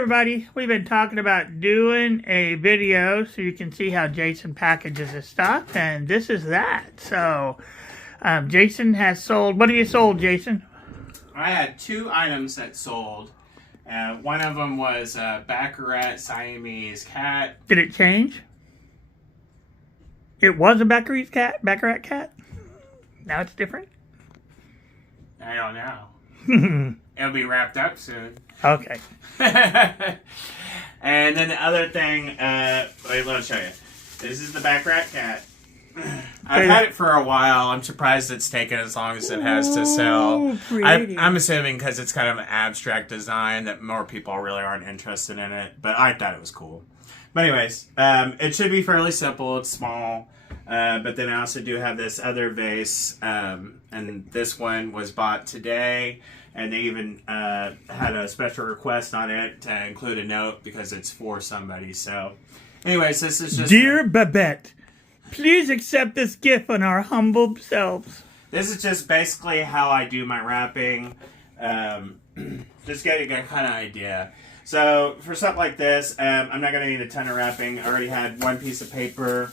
everybody, we've been talking about doing a video so you can see how Jason packages his stuff, and this is that. So, Jason has sold, what have you sold, Jason? I had 2 items that sold. One of them was a Baccarat Siamese cat. Did it change? It was a Baccarat cat? Now it's different? I don't know. It'll be wrapped up soon. Okay. And then the other thing, wait, let me show you. This is the Baccarat cat. I've had it for a while. I'm surprised it's taken as long as it has to sell. I'm assuming because it's kind of an abstract design that more people really aren't interested in it. But I thought it was cool. But anyways, it should be fairly simple. It's small. But then I also do have this other vase. And this one was bought today. And they even had a special request on it to include a note because it's for somebody. So anyways, this is just... Dear Babette, please accept this gift on our humble selves. This is just basically how I do my wrapping. Just getting a kind of idea. So for something like this, I'm not going to need a ton of wrapping. I already had one piece of paper.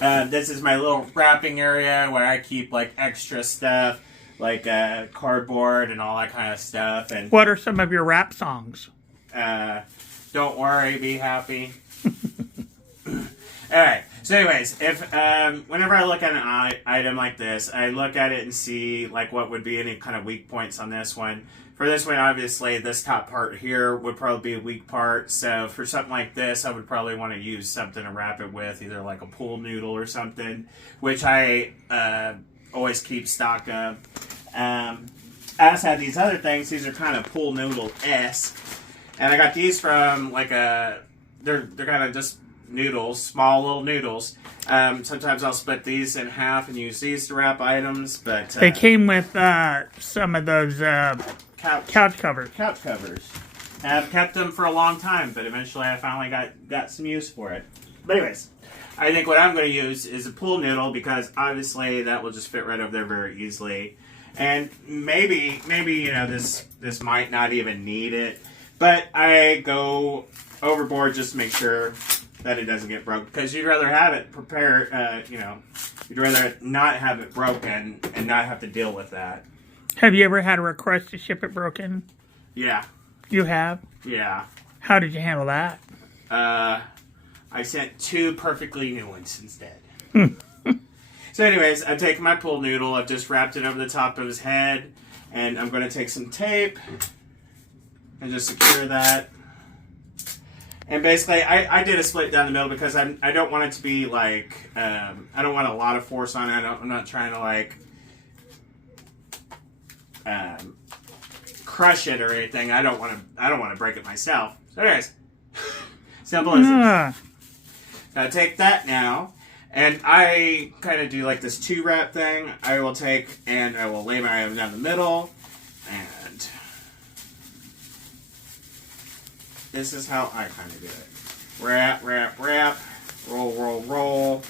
This is my little wrapping area where I keep like extra stuff, like cardboard and all that kind of stuff. And what are some of your rap songs? Don't worry, be happy. Alright, so anyways, if whenever I look at an item like this, I look at it and see like what would be any kind of weak points on this one. For this one, obviously, this top part here would probably be a weak part. So for something like this, I would probably want to use something to wrap it with, either like a pool noodle or something, which I always keep stock of. I also have these other things. These are kind of pool noodle-esque. And I got these from like they're kind of just noodles, small little noodles. Sometimes I'll split these in half and use these to wrap items, but... they came with some of those couch covers. Couch covers. I've kept them for a long time, but eventually I finally got some use for it. But anyways, I think what I'm going to use is a pool noodle because obviously that will just fit right over there very easily. And maybe you know, this might not even need it, but I go overboard just to make sure that it doesn't get broke, because you'd rather have it prepared, you'd rather not have it broken and not have to deal with that. Have you ever had a request to ship it broken? Yeah. You have? Yeah. How did you handle that? I sent 2 perfectly new ones instead. So anyways, I've taken my pool noodle, I've just wrapped it over the top of his head, and I'm going to take some tape and just secure that. And basically, I did a split down the middle because I don't want it to be like, I don't want a lot of force on it. I'm not trying to like crush it or anything. I don't want to break it myself. So anyways, simple as it. Now take that now, and I kind of do like this 2-wrap thing. I will take and I will lay my item down the middle, and this is how I kind of do it. Wrap, wrap, wrap. Roll, roll, roll.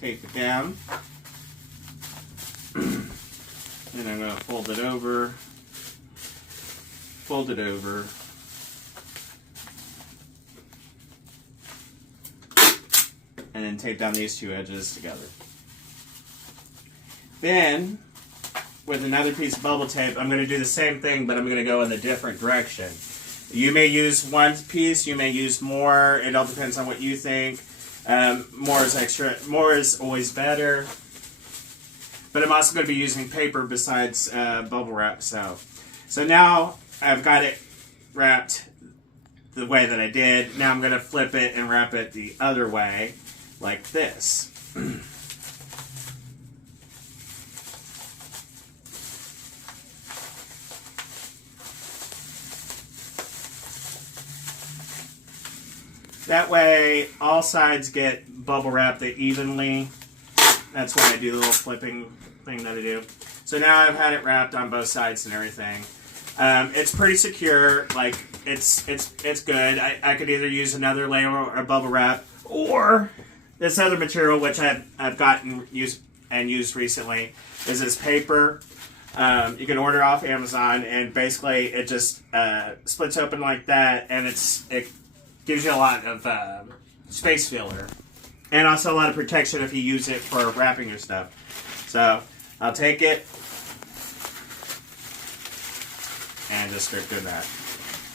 Tape it down. And I'm going to fold it over. Fold it over. And then tape down these 2 edges together. Then, with another piece of bubble tape, I'm going to do the same thing, but I'm going to go in a different direction. You may use one piece, you may use more. It all depends on what you think. More is always better. But I'm also going to be using paper besides bubble wrap. So now I've got it wrapped the way that I did. Now I'm going to flip it and wrap it the other way, like this. That way, all sides get bubble wrapped evenly. That's why I do the little flipping thing that I do. So now I've had it wrapped on both sides and everything. It's pretty secure. Like it's good. I could either use another layer of bubble wrap or this other material, which I've gotten used recently, is this paper. You can order off Amazon, and basically it just splits open like that, and it gives you a lot of space filler, and also a lot of protection if you use it for wrapping your stuff. So I'll take it and just start doing that.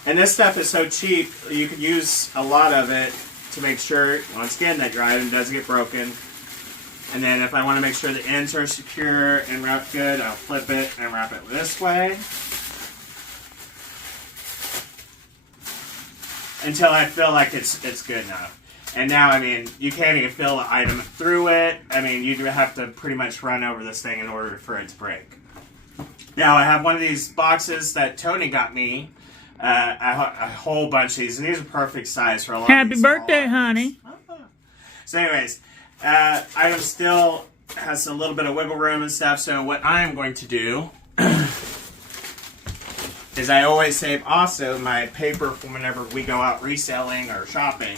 And this stuff is so cheap, you can use a lot of it to make sure, once again, that your item doesn't get broken. And then if I want to make sure the ends are secure and wrapped good, I'll flip it and wrap it this way until I feel like it's good enough. And now, I mean, you can't even fill the item through it. I mean, you have to pretty much run over this thing in order for it to break. Now, I have one of these boxes that Tony got me. A whole bunch of these, and these are perfect size for a lot of these. Happy birthday, honey. So anyways, item still has a little bit of wiggle room and stuff, so what I am going to do is I always save also my paper from whenever we go out reselling or shopping.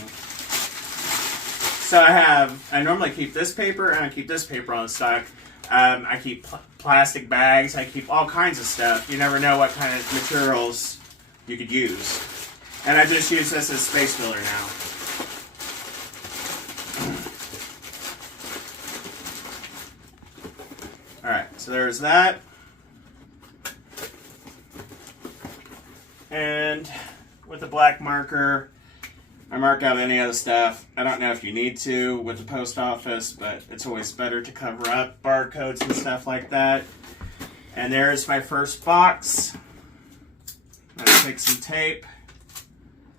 So I normally keep this paper and I keep this paper on stock. I keep plastic bags. I keep all kinds of stuff. You never know what kind of materials you could use. And I just use this as space filler now. Alright, so there's that. And with the black marker, I mark out any other stuff. I don't know if you need to with the post office, but it's always better to cover up barcodes and stuff like that. And there's my first box. I'm going to take some tape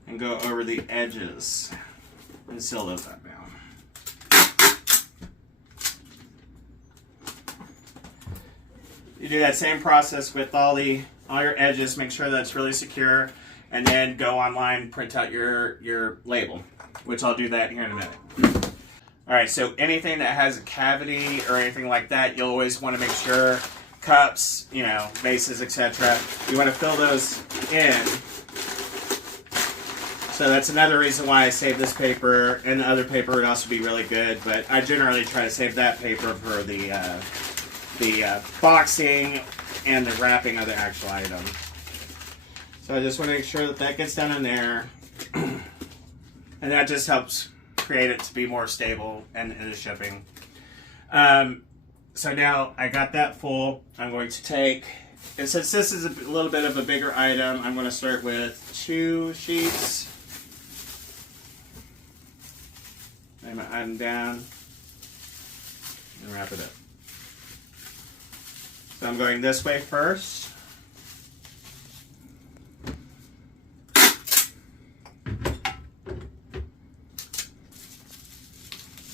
and go over the edges and seal those up now. You do that same process with all your edges. Make sure that's really secure, and then go online and print out your label, which I'll do that here in a minute. All right, so anything that has a cavity or anything like that, you'll always want to make sure, cups, vases, etc. You want to fill those in. So that's another reason why I save this paper, and the other paper would also be really good, but I generally try to save that paper for the boxing and the wrapping of the actual item. So I just want to make sure that gets down in there, and that just helps create it to be more stable in the shipping. So now I got that full. I'm going to take, and since this is a little bit of a bigger item, I'm going to start with 2 sheets. Lay my item down and wrap it up. So I'm going this way first. I'm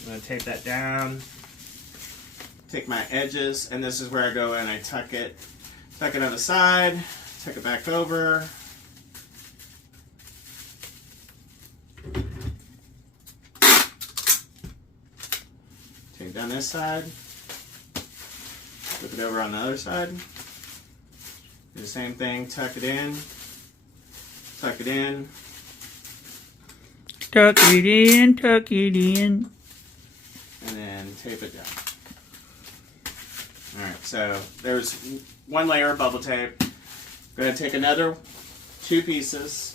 going to tape that down. Take my edges, and this is where I go and I tuck it on the side, tuck it back over. Take down this side, flip it over on the other side. Do the same thing, tuck it in, tuck it in. Tuck it in, tuck it in. And then tape it down. Alright, so there's one layer of bubble tape. I'm going to take another 2 pieces.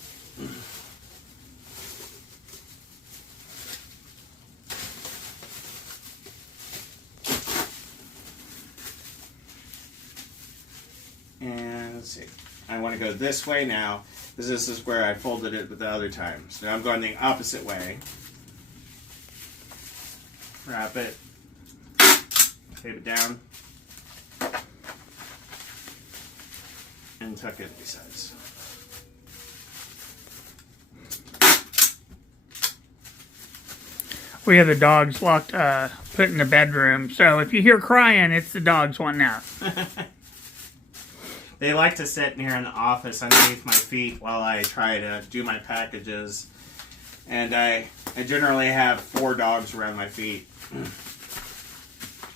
And let's see. I want to go this way now, because this is where I folded it the other time. So now I'm going the opposite way. Wrap it. Tape it down. And tuck it besides. We have the dogs locked, put in the bedroom. So if you hear crying, it's the dogs wanting out. They like to sit in here in the office underneath my feet while I try to do my packages. And I generally have 4 dogs around my feet.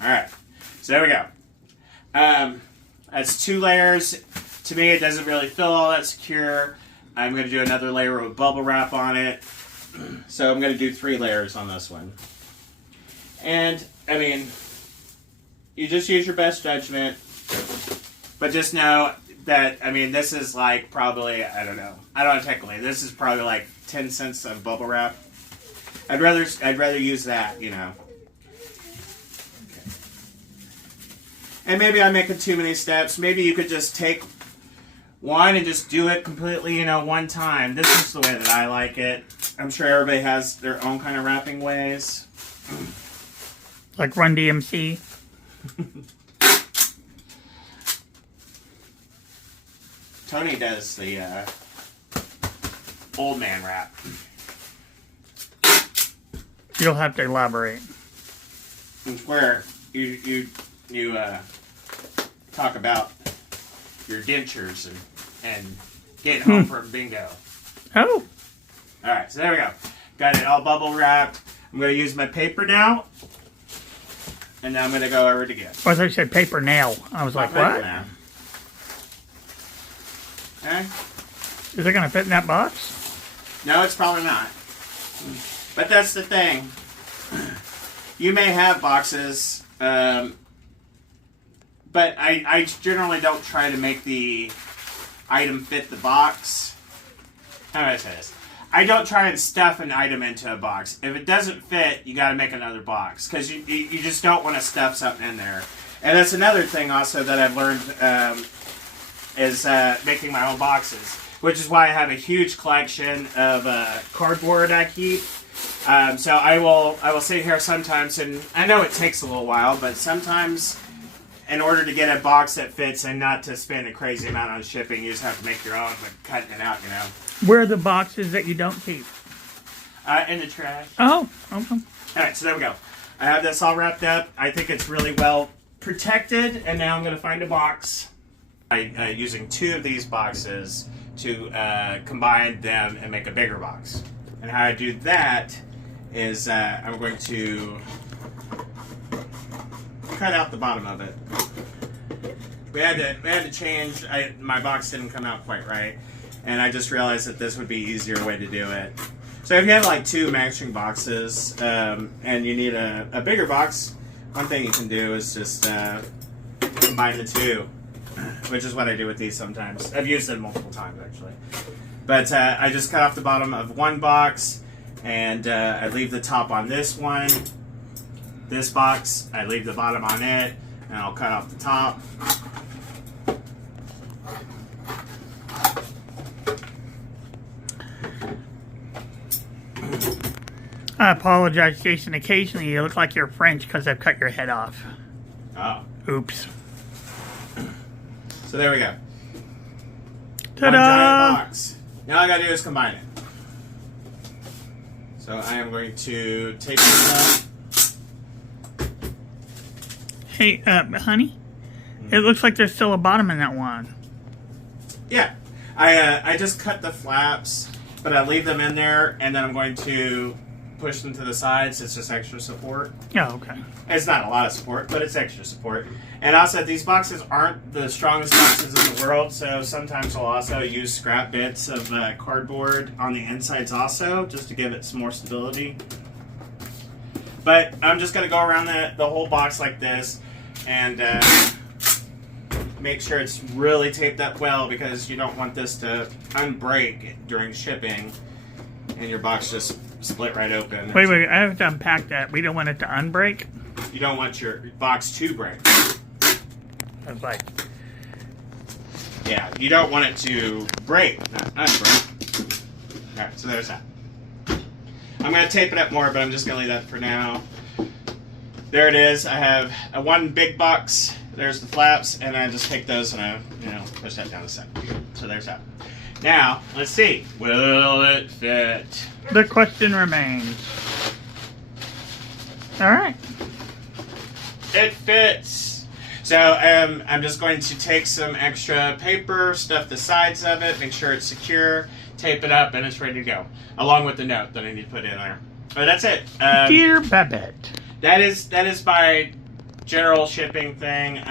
Alright, so there we go. That's 2 layers. To me, it doesn't really feel all that secure. I'm going to do another layer with bubble wrap on it. So I'm going to do 3 layers on this one. And, I mean, you just use your best judgment. But just know that, I mean, this is like probably, I don't know. I don't want to take away. This is probably like 10 cents of bubble wrap. I'd rather use that, you know. Okay. And maybe I'm making too many steps. Maybe you could just take one and just do it completely, you know, one time. This is the way that I like it. I'm sure everybody has their own kind of wrapping ways. Like Run DMC. Tony does the old man wrap. You'll have to elaborate. Where you talk about your dentures and getting home from bingo. Oh. All right, so there we go. Got it all bubble wrapped. I'm going to use my paper now. And now I'm going to go over it again. I thought you said paper nail. I was like, what? Now. Okay. Is it going to fit in that box? No, it's probably not. But that's the thing. You may have boxes, but I generally don't try to make the item fit the box. How do I say this? I don't try and stuff an item into a box. If it doesn't fit, you got to make another box because you just don't want to stuff something in there. And that's another thing also that I've learned is making my own boxes, which is why I have a huge collection of cardboard I keep. So I will sit here sometimes, and I know it takes a little while, but sometimes in order to get a box that fits and not to spend a crazy amount on shipping, you just have to make your own, but cutting it out, you know. Where are the boxes that you don't keep? In the trash. Oh, okay. All right, so there we go. I have this all wrapped up. I think it's really well protected, and now I'm going to find a box. I'm using 2 of these boxes to combine them and make a bigger box. And how I do that is I'm going to cut out the bottom of it. We had to change. My box didn't come out quite right, and I just realized that this would be an easier way to do it. So if you have like 2 matching boxes and you need a bigger box, one thing you can do is just combine the 2, which is what I do with these sometimes. I've used them multiple times actually. But I just cut off the bottom of one box, and I leave the top on this one. This box, I leave the bottom on it, and I'll cut off the top. I apologize, Jason. Occasionally you look like you're French because I've cut your head off. Oh. Oops. So there we go. Ta-da! One giant box. Now all I gotta do is combine it. So I am going to take this up. Hey, honey, it looks like there's still a bottom in that one. Yeah. I just cut the flaps, but I leave them in there, and then I'm going to push them to the sides. It's just extra support. Oh, okay. It's not a lot of support, but it's extra support. And also, these boxes aren't the strongest boxes in the world, so sometimes I'll also use scrap bits of cardboard on the insides also, just to give it some more stability. But I'm just going to go around the whole box like this and make sure it's really taped up well, because you don't want this to unbreak during shipping and your box just split right open. Wait, I have to unpack that. We don't want it to unbreak. You don't want your box to break. I was like, yeah, you don't want it to break, not unbreak. Alright, so there's that. I'm going to tape it up more, but I'm just going to leave that for now. There it is. I have one big box. There's the flaps, and I just take those and I, push that down the center. So there's that. Now, let's see. Will it fit? The question remains. All right. It fits. So I'm just going to take some extra paper, stuff the sides of it, make sure it's secure, tape it up, and it's ready to go. Along with the note that I need to put in there. But that's it. Dear Babette. That is my general shipping thing.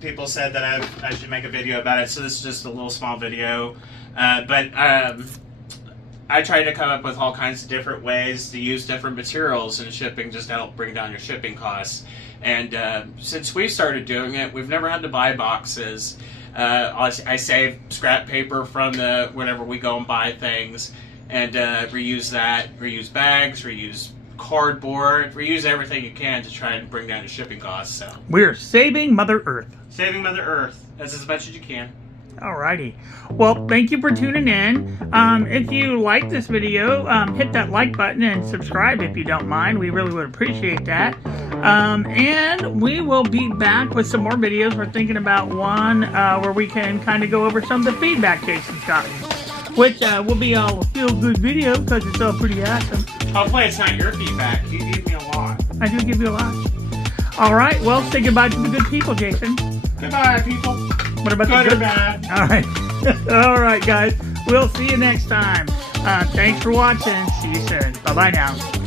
People said that I should make a video about it, so this is just a little small video. But I try to come up with all kinds of different ways to use different materials in shipping just to help bring down your shipping costs. And since we started doing it, we've never had to buy boxes. I save scrap paper from the whenever we go and buy things, and reuse that. Reuse bags. Reuse cardboard. Reuse everything you can to try and bring down your shipping costs. So we're saving Mother Earth. Saving Mother Earth as much as you can. Alrighty. Well, thank you for tuning in. If you like this video, hit that like button and subscribe if you don't mind. We really would appreciate that. And we will be back with some more videos. We're thinking about one where we can kind of go over some of the feedback Jason's gotten, which will be a feel-good video because it's all pretty awesome. Hopefully it's not your feedback. You give me a lot. I do give you a lot. Alright, well, say goodbye to the good people, Jason. Goodbye, people. What about Good the or bad? Alright. Alright, guys. We'll see you next time. Thanks for watching. See you soon. Bye-bye now.